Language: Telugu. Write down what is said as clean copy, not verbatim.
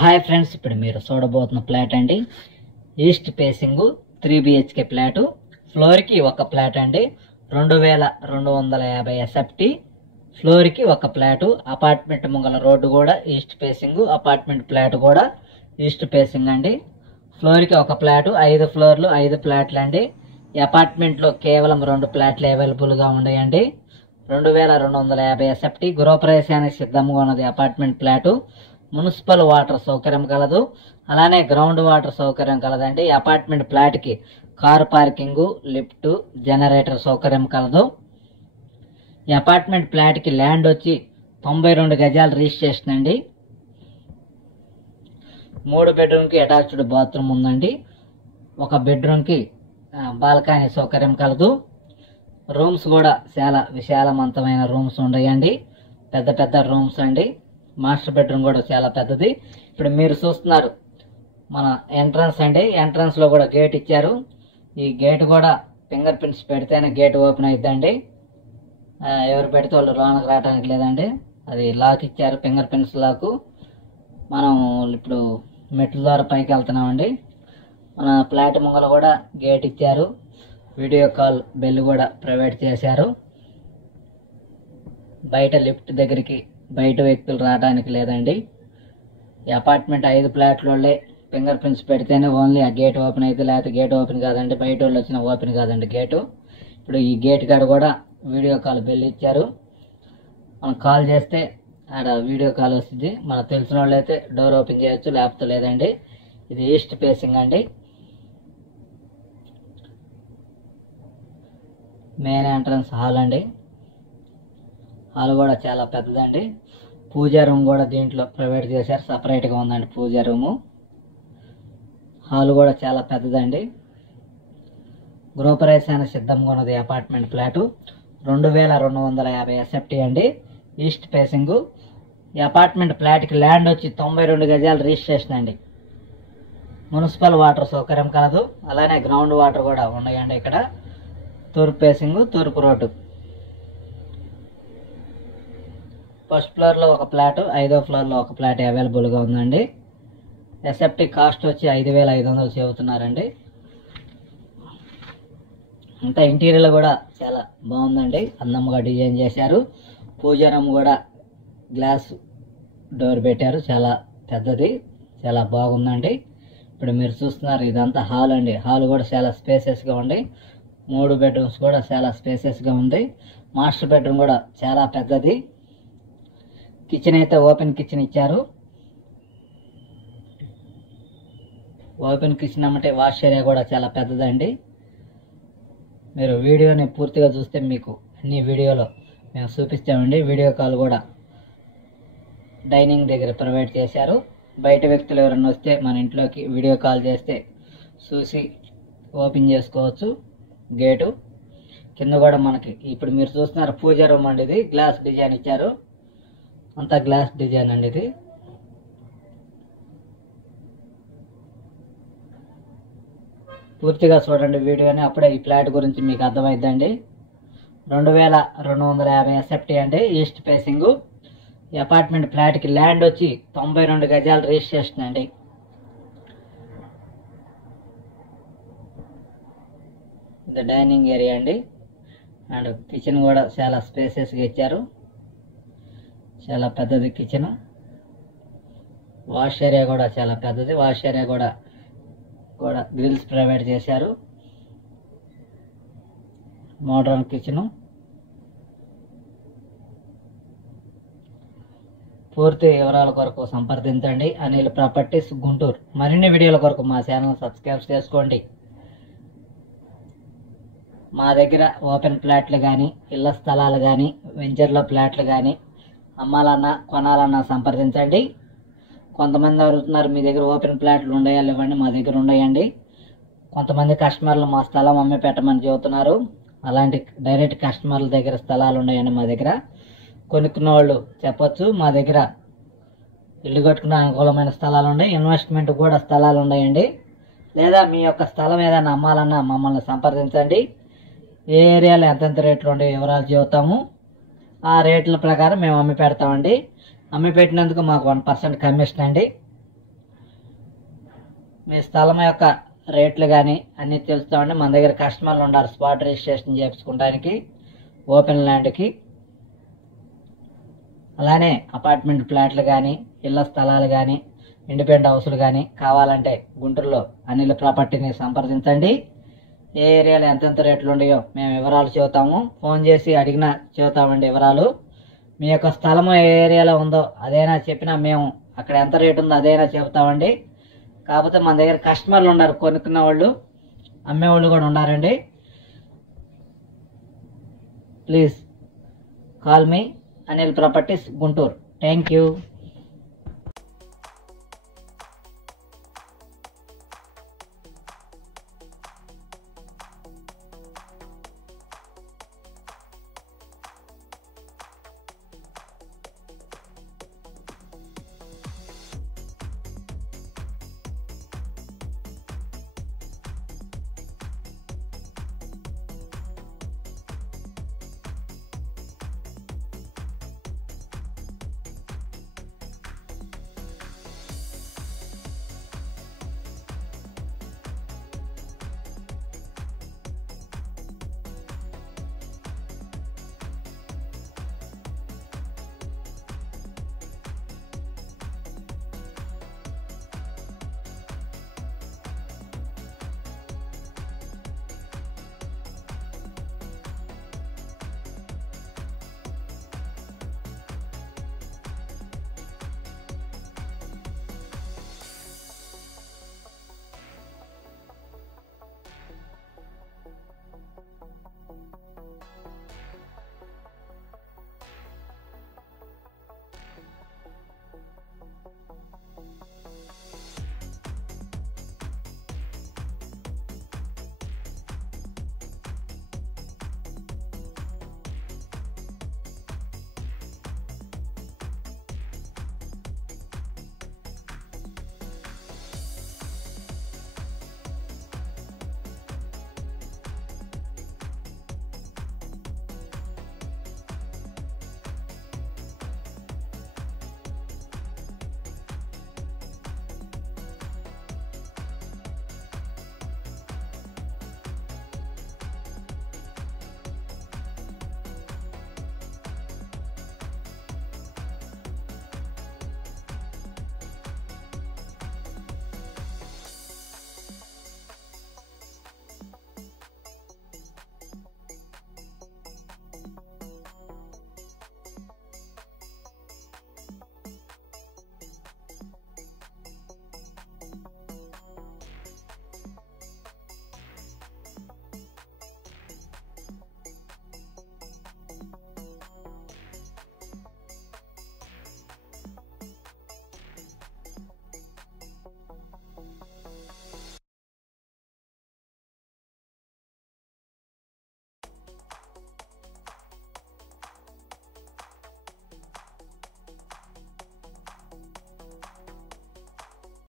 హాయ్ ఫ్రెండ్స్, ఇప్పుడు మీరు చూడబోతున్న ఫ్లాట్ అండి. East facing 3 BHK flat. ఫ్లోర్కి ఒక ఫ్లాట్ అండి. 2250 SFT. ఫ్లోర్కి ఒక ఫ్లాటు. అపార్ట్మెంట్ ముంగల రోడ్డు కూడా ఈస్ట్ ఫేసింగ్. అపార్ట్మెంట్ ఫ్లాట్ కూడా ఈస్ట్ ఫేసింగ్ అండి. ఫ్లోర్కి ఒక ఫ్లాటు. 5 ఫ్లోర్లు 5 ఫ్లాట్లు అండి. ఈ అపార్ట్మెంట్లో కేవలం 2 ఫ్లాట్లు అవైలబుల్గా ఉన్నాయండి. 2250 SFT. గృహప్రవేశానికి సిద్ధంగా ఉన్నది అపార్ట్మెంట్ ఫ్లాటు. మున్సిపల్ వాటర్ సౌకర్యం కలదు, అలానే గ్రౌండ్ వాటర్ సౌకర్యం కలదండి. ఈ అపార్ట్మెంట్ ఫ్లాట్కి కార్ పార్కింగ్, లిఫ్ట్, జనరేటర్ సౌకర్యం కలదు. ఈ అపార్ట్మెంట్ ఫ్లాట్కి ల్యాండ్ వచ్చి 92 గజాలు రిజిస్ట్రేషన్ అండి. 3 బెడ్రూమ్కి అటాచ్డ్ బాత్రూమ్ ఉందండి. 1 బెడ్రూమ్కి బాల్కనీ సౌకర్యం కలదు. రూమ్స్ కూడా చాలా విశాలవంతమైన రూమ్స్ ఉన్నాయండి. పెద్ద పెద్ద రూమ్స్ అండి. మాస్టర్ బెడ్రూమ్ కూడా చాలా పెద్దది. ఇప్పుడు మీరు చూస్తున్నారు మన ఎంట్రన్స్ అండి. ఎంట్రన్స్ లో కూడా గేట్ ఇచ్చారు. ఈ గేట్ కూడా ఫింగర్ ప్రింట్స్ పెడితేనే గేట్ ఓపెన్ అయిద్దండి. ఎవరు పెడితే వాళ్ళు లోనకు రావడానికి లేదండి. అది లాక్ ఇచ్చారు, ఫింగర్ ప్రింట్స్ లాక్. మనం ఇప్పుడు మెట్ల ద్వారా పైకి వెళ్తున్నామండి. మన ఫ్లాట్ ముంగల కూడా గేట్ ఇచ్చారు. వీడియో కాల్ బెల్ కూడా ప్రొవైడ్ చేశారు. బయట లిఫ్ట్ దగ్గరికి బయట వ్యక్తులు రావడానికి లేదండి. ఈ అపార్ట్మెంట్ 5 ఫ్లాట్లలో ఫింగర్ ప్రింట్స్ పెడితేనే ఓన్లీ ఆ గేట్ ఓపెన్ అయితే, లేకపోతే గేట్ ఓపెన్ కాదండి. బయట వాళ్ళు వచ్చిన ఓపెన్ కాదండి గేటు. ఇప్పుడు ఈ గేట్ కాడ కూడా వీడియో కాల్ బెల్ ఇచ్చారు. మనం కాల్ చేస్తే ఆడ వీడియో కాల్ వస్తుంది. మనకు తెలిసిన వాళ్ళు అయితే డోర్ ఓపెన్ చేయొచ్చు, లేకపోతే లేదండి. ఇది ఈస్ట్ ఫేసింగ్ అండి. మెయిన్ ఎంట్రన్స్ హాల్ అండి. హాల్ కూడా చాలా పెద్దదండి. పూజా రూమ్ కూడా దీంట్లో ప్రొవైడ్ చేశారు, సపరేట్గా ఉందండి పూజా రూము. హాల్ కూడా చాలా పెద్దదండి. గృహప్రవేశానికి సిద్ధంగా ఉన్నది అపార్ట్మెంట్ ఫ్లాటు. 2250 SFT అండి. East facing. ఈ అపార్ట్మెంట్ ఫ్లాట్కి ల్యాండ్ వచ్చి 92 గజాలు రిజిస్ట్రేషన్ అండి. మున్సిపల్ వాటర్ సౌకర్యం కలదు, అలానే గ్రౌండ్ వాటర్ కూడా ఉన్నాయండి. ఇక్కడ తూర్పు ఫేసింగ్, తూర్పు రోడ్డు. ఫస్ట్ ఫ్లోర్లో ఒక ఫ్లాట్, 5వ ఫ్లోర్లో ఒక ఫ్లాట్ అవైలబుల్గా ఉందండి. SFT కాస్ట్ వచ్చి 5500 చెబుతున్నారండి. ఇంకా ఇంటీరియర్ కూడా చాలా బాగుందండి. అందంగా డిజైన్ చేశారు. పూజా రూమ్ కూడా గ్లాస్ డోర్ పెట్టారు. చాలా పెద్దది, చాలా బాగుందండి. ఇప్పుడు మీరు చూస్తున్నారు ఇదంతా హాల్ అండి. హాల్ కూడా చాలా స్పేసెస్గా ఉంది. 3 బెడ్రూమ్స్ కూడా చాలా స్పేసెస్గా ఉంది. మాస్టర్ బెడ్రూమ్ కూడా చాలా పెద్దది. కిచెన్ అయితే ఓపెన్ కిచెన్ ఇచ్చారు. ఓపెన్ కిచెన్ అమ్మంటే వాష్ ఏరియా కూడా చాలా పెద్దదండి. మీరు వీడియోని పూర్తిగా చూస్తే మీకు అన్ని వీడియోలో మేము చూపిస్తామండి. వీడియో కాల్ కూడా డైనింగ్ దగ్గర ప్రొవైడ్ చేశారు. బయట వ్యక్తులు ఎవరైనా వస్తే మన ఇంట్లోకి వీడియో కాల్ చేస్తే చూసి ఓపెన్ చేసుకోవచ్చు గేటు. కింద కూడా మనకి ఇప్పుడు మీరు చూస్తున్నారు పూజా రూమ్ అండి. ఇది గ్లాస్ డిజైన్ ఇచ్చారు. అంతా గ్లాస్ డిజైన్ అండి. ఇది పూర్తిగా చూడండి వీడియోని, అప్పుడే ఈ ఫ్లాట్ గురించి మీకు అర్థమైందండి. 2250 SFT అండి. East facing. ఈ అపార్ట్మెంట్ ఫ్లాట్కి ల్యాండ్ వచ్చి 92 గజాలు రిజిస్ట్రేషన్ అండి. ఇది డైనింగ్ ఏరియా అండి. అండ్ కిచెన్ కూడా చాలా స్పేసెస్గా ఇచ్చారు. చాలా పెద్దది కిచెన్. వాష్ ఏరియా కూడా చాలా పెద్దది. వాష్ ఏరియా కూడా గ్రిల్స్ ప్రొవైడ్ చేశారు. Modern kitchen. పూర్తి వివరాల కొరకు సంప్రదించండి అనిల్ ప్రాపర్టీస్ గుంటూరు. మరిన్ని వీడియోల కొరకు మా ఛానల్ సబ్స్క్రైబ్ చేసుకోండి. మా దగ్గర ఓపెన్ ఫ్లాట్లు కానీ, ఇళ్ల స్థలాలు కానీ, వెంచర్లో ఫ్లాట్లు కానీ అమ్మాలన్నా కొనాలన్నా సంప్రదించండి. కొంతమంది అడుగుతున్నారు మీ దగ్గర ఓపెన్ ఫ్లాట్లు ఉన్నాయా లేవండి. మా దగ్గర ఉన్నాయండి. కొంతమంది కస్టమర్లు మా స్థలం అమ్మి పెట్టమని చెబుతున్నారు. అలాంటి డైరెక్ట్ కస్టమర్ల దగ్గర స్థలాలు ఉన్నాయండి మా దగ్గర. కొనుక్కున్న వాళ్ళు చెప్పొచ్చు మా దగ్గర ఇల్లు కట్టుకునే అనుకూలమైన స్థలాలు ఉన్నాయి, ఇన్వెస్ట్మెంట్ కూడా స్థలాలు ఉన్నాయండి. లేదా మీ యొక్క స్థలం ఏదైనా అమ్మాలన్నా మమ్మల్ని సంప్రదించండి. ఏ ఏరియాలో ఎంతెంత రేట్లు ఉండే వివరాలు చెబుతాము. ఆ రేట్ల ప్రకారం మేము అమ్మి పెడతామండి. అమ్మి పెట్టినందుకు మాకు 1% కమిషన్ అండి. మీ స్థలం యొక్క రేట్లు కానీ అన్నీ తెలుస్తామండి. మన దగ్గర కస్టమర్లు ఉన్నారు స్పాట్ రిజిస్ట్రేషన్ చేయించుకోవడానికి ఓపెన్ ల్యాండ్కి. అలానే అపార్ట్మెంట్ ఫ్లాట్లు కానీ ఇళ్ల స్థలాలు కానీ ఇండిపెండెంట్ హౌస్లు కానీ కావాలంటే గుంటూరులో అనిల్ ప్రాపర్టీని సంప్రదించండి. ఏ ఏరియాలో ఎంతెంత రేట్లు ఉన్నాయో మేము వివరాలు చెబుతాము. ఫోన్ చేసి అడిగినా చెబుతామండి వివరాలు. మీ యొక్క స్థలము ఏ ఏరియాలో ఉందో అదైనా చెప్పినా మేము అక్కడ ఎంత రేటు ఉందో అదైనా చెబుతామండి. కాకపోతే మన దగ్గర కస్టమర్లు ఉన్నారు, కొనుక్కున్న వాళ్ళు అమ్మేవాళ్ళు కూడా ఉన్నారండి. Please call me Anil properties Guntur. Thank you.